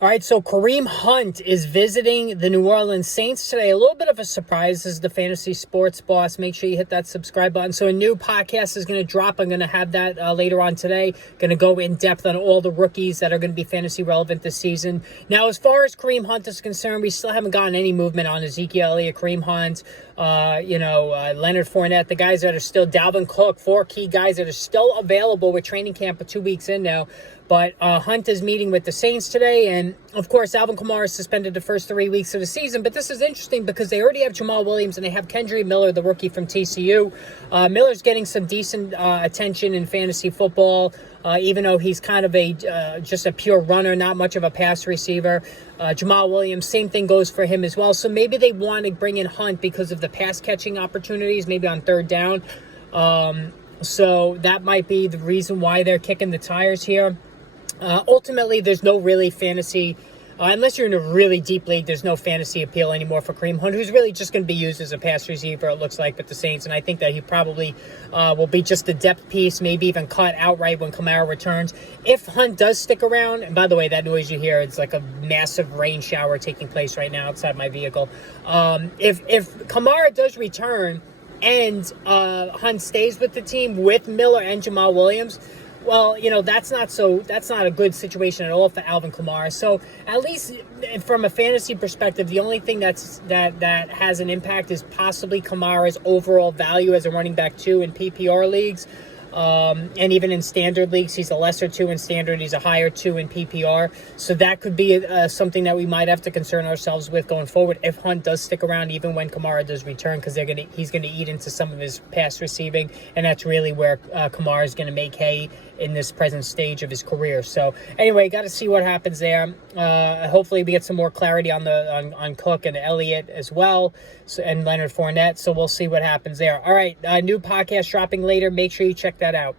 All right, so Kareem Hunt is visiting the New Orleans Saints today. A little bit of a surprise. This is the Fantasy Sports Boss. Make sure you hit that subscribe button. So a new podcast is going to drop. I'm going to have that later on today. Going to go in depth on all the rookies that are going to be fantasy relevant this season. Now, as far as Kareem Hunt is concerned, we still haven't gotten any movement on Ezekiel Elliott, Kareem Hunt, Leonard Fournette, the guys that are still, Dalvin Cook, 4 key guys that are still available with training camp for 2 weeks in now. But Hunt is meeting with the Saints today, and of course, Alvin Kamara is suspended the first 3 weeks of the season. But this is interesting because they already have Jamal Williams and they have Kendry Miller, the rookie from TCU. Miller's getting some decent attention in fantasy football, even though he's kind of just a pure runner, not much of a pass receiver. Jamal Williams, same thing goes for him as well. So maybe they want to bring in Hunt because of the pass catching opportunities, maybe on third down. So that might be the reason why they're kicking the tires here. Ultimately, there's no really fantasy, unless you're in a really deep league, there's no fantasy appeal anymore for Kareem Hunt, who's really just going to be used as a pass receiver, it looks like, with the Saints. And I think that he probably will be just a depth piece, maybe even cut outright when Kamara returns. If Hunt does stick around, and by the way, that noise you hear, it's like a massive rain shower taking place right now outside my vehicle. If Kamara does return and Hunt stays with the team with Miller and Jamal Williams, well, that's not a good situation at all for Alvin Kamara. So at least from a fantasy perspective, the only thing that has an impact is possibly Kamara's overall value as a running back 2 in PPR leagues. And even in standard leagues, he's a lesser 2 in standard. He's a higher 2 in PPR. So that could be something that we might have to concern ourselves with going forward if Hunt does stick around, even when Kamara does return, because he's going to eat into some of his pass receiving, and that's really where Kamara is going to make hay in this present stage of his career. So anyway, got to see what happens there. Hopefully we get some more clarity on Cook and Elliott as well, and Leonard Fournette. So we'll see what happens there. All right, new podcast dropping later. Make sure you check that out.